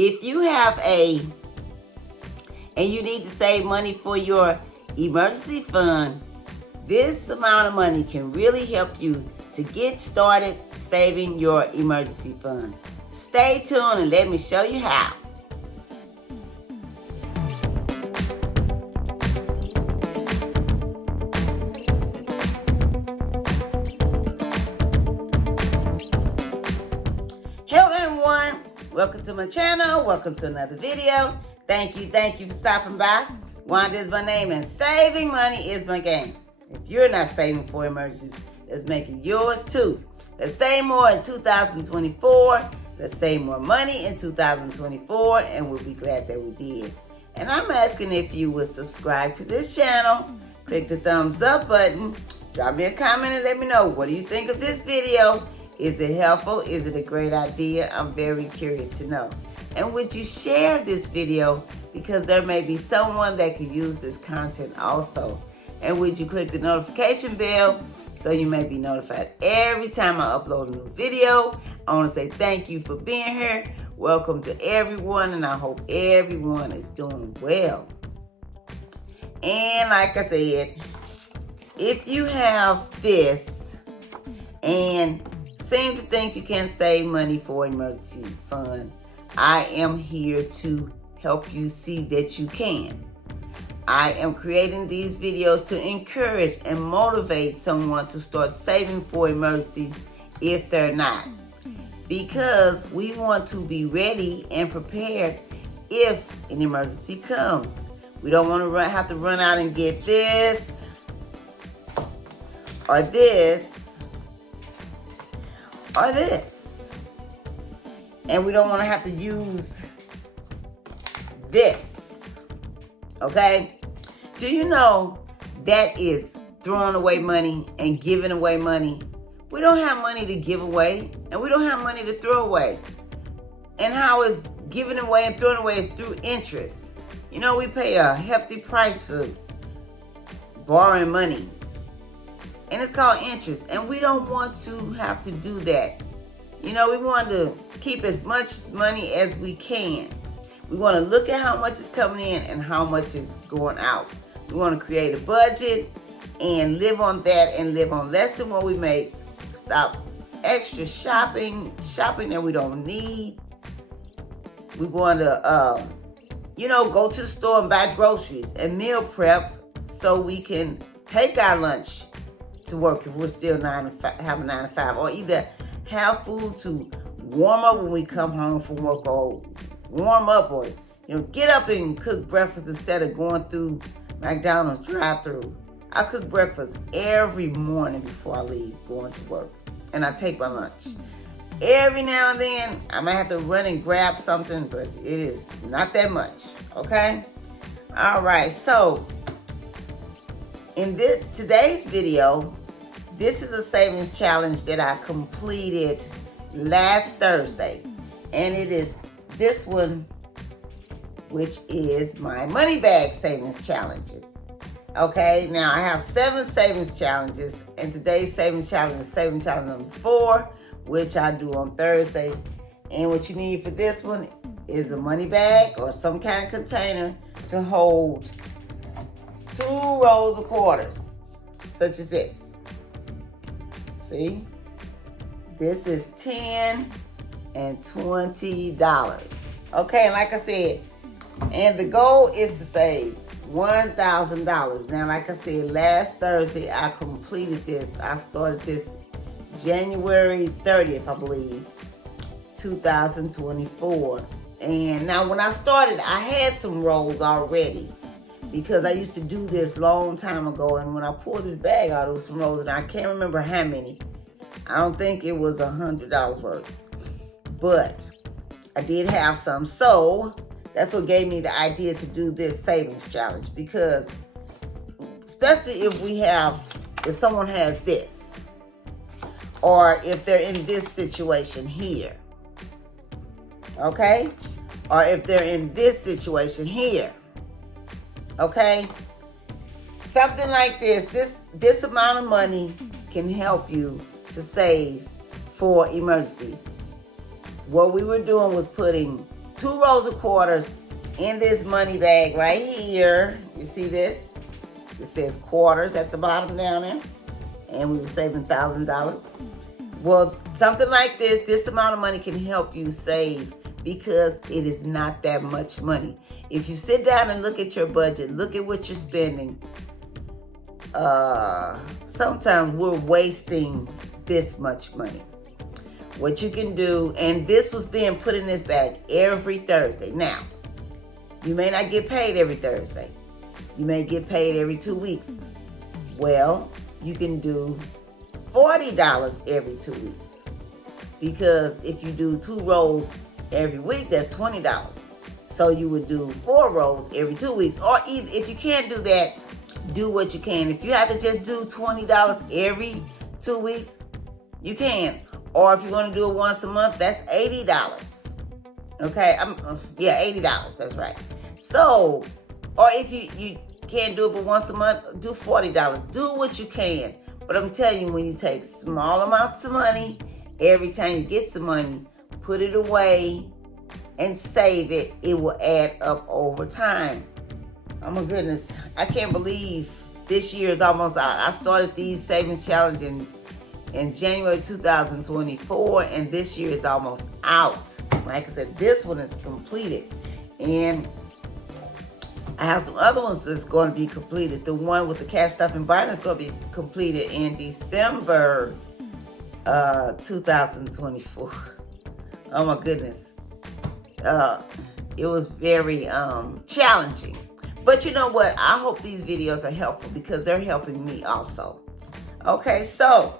If you have and you need to save money for your emergency fund, this amount of money can really help you to get started saving your emergency fund. Stay tuned and let me show you how. Hello everyone, welcome to my channel, welcome to another video. Thank you for stopping by. Wanda is my name and saving money is my game. If you're not saving for emergencies, let's make it yours too. Let's save more in 2024. Let's save more money in 2024, and we'll be glad that we did. And I'm asking if you would subscribe to this channel, click the thumbs up button, drop me a comment and let me know, what do you think of this video? Is it helpful? Is it a great idea? I'm very curious to know. And would you share this video, because there may be someone that could use this content also. And would you click the notification bell so you may be notified every time I upload a new video. I want to say thank you for being here. Welcome to everyone, and I hope everyone is doing well. And like I said, if you have this and seem to think you can save money for emergency fund, I am here to help you see that you can. I am creating these videos to encourage and motivate someone to start saving for emergencies if they're not. Because we want to be ready and prepared if an emergency comes. We don't want to have to run out and get this or this or this. And we don't want to have to use this. Okay? Do you know that is throwing away money and giving away money? We don't have money to give away, and we don't have money to throw away. And how is giving away and throwing away is through interest. You know, we pay a hefty price for borrowing money. And it's called interest. And we don't want to have to do that. You know, we want to keep as much money as we can. We want to look at how much is coming in and how much is going out. We want to create a budget and live on that and live on less than what we make. Stop extra shopping that we don't need. We want to, go to the store and buy groceries and meal prep so we can take our lunch to work if we're still have a 9 to 5, or either have food to warm up when we come home from work, or warm up, or get up and cook breakfast instead of going through McDonald's drive-thru. I cook breakfast every morning before I leave going to work, and I take my lunch. Every now and then I might have to run and grab something, but it is not that much. Okay? All right, so in today's video, this is a savings challenge that I completed last Thursday, and it is this one, which is my money bag savings challenges. Okay, now I have 7 savings challenges, and today's savings challenge is savings challenge number 4, which I do on Thursday. And what you need for this one is a money bag or some kind of container to hold 2 rolls of quarters, such as this. See? This is $10 and $20. Okay, and like I said, and the goal is to save $1,000. Now, like I said, last Thursday, I completed this. I started this January 30th, I believe, 2024. And now when I started, I had some rolls already, because I used to do this long time ago. And when I pulled this bag out, it was some rolls, and I can't remember how many. I don't think it was $100 worth, but I did have some. So that's what gave me the idea to do this savings challenge, because especially if someone has this, or if they're in this situation here, okay? Or if they're in this situation here, okay? Something like this amount of money can help you to save for emergencies. What we were doing was putting 2 rolls of quarters in this money bag right here. You see this? It says quarters at the bottom down there. And we were saving $1,000. Well, something like this amount of money can help you save because it is not that much money. If you sit down and look at your budget, look at what you're spending, sometimes we're wasting this much money. What you can do, and this was being put in this bag every Thursday. Now, you may not get paid every Thursday. You may get paid every 2 weeks. Well, you can do $40 every 2 weeks. Because if you do 2 rolls every week, that's $20. So you would do 4 rolls every 2 weeks. Or even if you can't do that, do what you can. If you have to just do $20 every 2 weeks, you can. Or if you're going to do it once a month, that's $80. Okay? $80. That's right. So, or if you can't do it but once a month, do $40. Do what you can. But I'm telling you, when you take small amounts of money, every time you get some money, put it away and save it. It will add up over time. Oh my goodness. I can't believe this year is almost out. I started these savings challenge in January 2024, and this year is almost out. Like I said, this one is completed. And I have some other ones that's going to be completed. The one with the cash stuff and buying is going to be completed in December 2024. Oh my goodness. It was very challenging. But you know what? I hope these videos are helpful because they're helping me also. Okay, so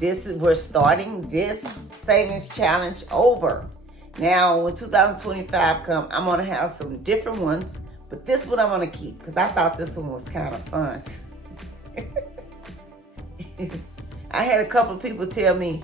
we're starting this savings challenge over. Now, when 2025 comes, I'm going to have some different ones. But this one I'm going to keep because I thought this one was kind of fun. I had a couple of people tell me,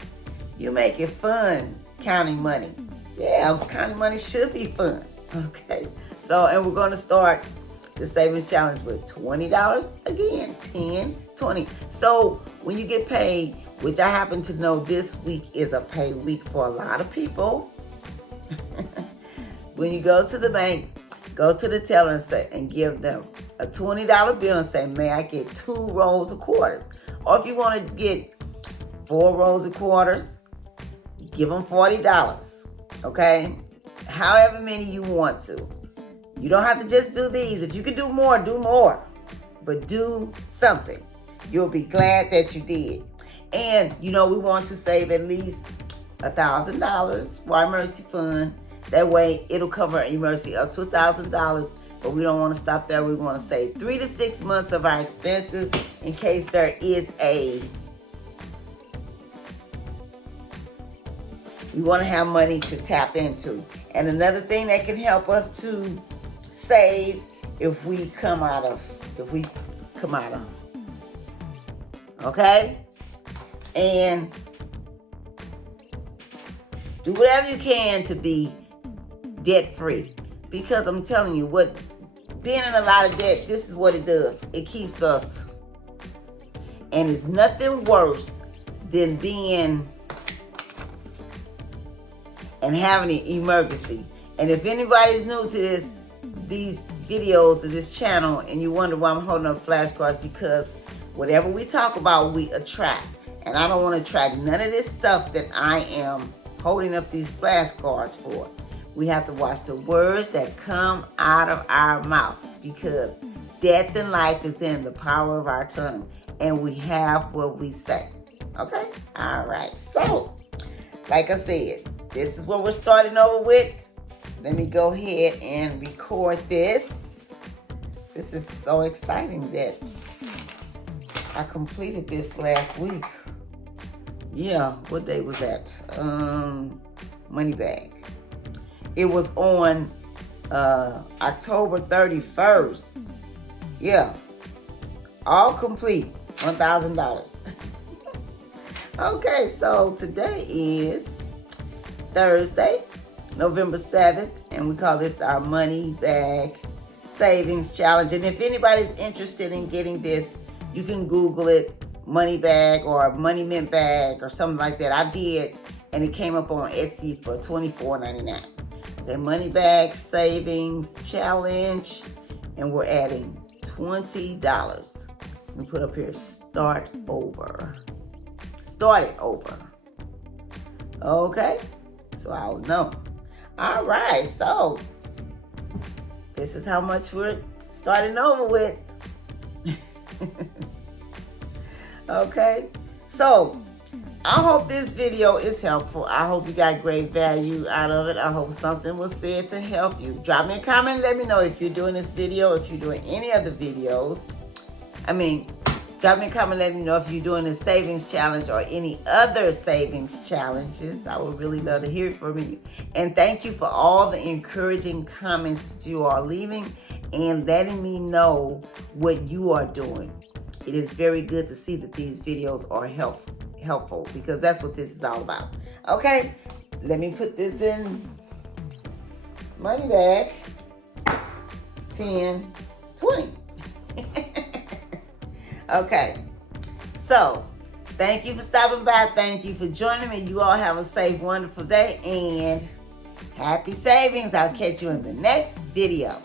you make it fun counting money. Yeah, counting money should be fun. Okay. So, and we're going to start the savings challenge with $20. Again, 10, 20. So when you get paid, which I happen to know this week is a pay week for a lot of people. When you go to the bank, go to the teller and say, and give them a $20 bill and say, may I get 2 rolls of quarters? Or if you want to get 4 rolls of quarters, give them $40. Okay? However many you want to. You don't have to just do these. If you can do more, do more. But do something. You'll be glad that you did. And, we want to save at least $1,000 for our emergency fund. That way, it'll cover an emergency up to $1,000. But we don't want to stop there. We want to save 3 to 6 months of our expenses in case there is we want to have money to tap into. And another thing that can help us to save if we come out of. Okay? And do whatever you can to be debt free. Because I'm telling you, being in a lot of debt, this is what it does. It keeps us. And it's nothing worse than being and having an emergency. And if anybody's new to these videos of this channel and you wonder why I'm holding up flashcards, because whatever we talk about, we attract. And I don't want to attract none of this stuff that I am holding up these flashcards for. We have to watch the words that come out of our mouth because death and life is in the power of our tongue. And we have what we say. Okay? All right. So, like I said, this is what we're starting over with. Let me go ahead and record this. This is so exciting that I completed this last week. Yeah, what day was that? Money bag. It was on October 31st. Yeah. All complete. $1,000. Okay, so today is Thursday, November 7th, and we call this our Money Bag Savings Challenge. And if anybody's interested in getting this, you can Google it, Money Bag or Money Mint Bag or something like that. I did, and it came up on Etsy for $24.99. Okay, money back savings challenge, and we're adding $20. Let me put up here, start over. Start it over. Okay, so I'll know. All right, so this is how much we're starting over with. Okay, so I hope this video is helpful. I hope you got great value out of it. I hope something was said to help you. Drop me a comment. Let me know if you're doing this video, if you're doing any other videos. Drop me a comment. Let me know if you're doing the savings challenge or any other savings challenges. I would really love to hear from you. And thank you for all the encouraging comments that you are leaving and letting me know what you are doing. It is very good to see that these videos are helpful because that's what this is all about. Okay, let me put this in money bag. 10, 20. Okay, so thank you for stopping by. Thank you for joining me. You all have a safe, wonderful day and happy savings. I'll catch you in the next video.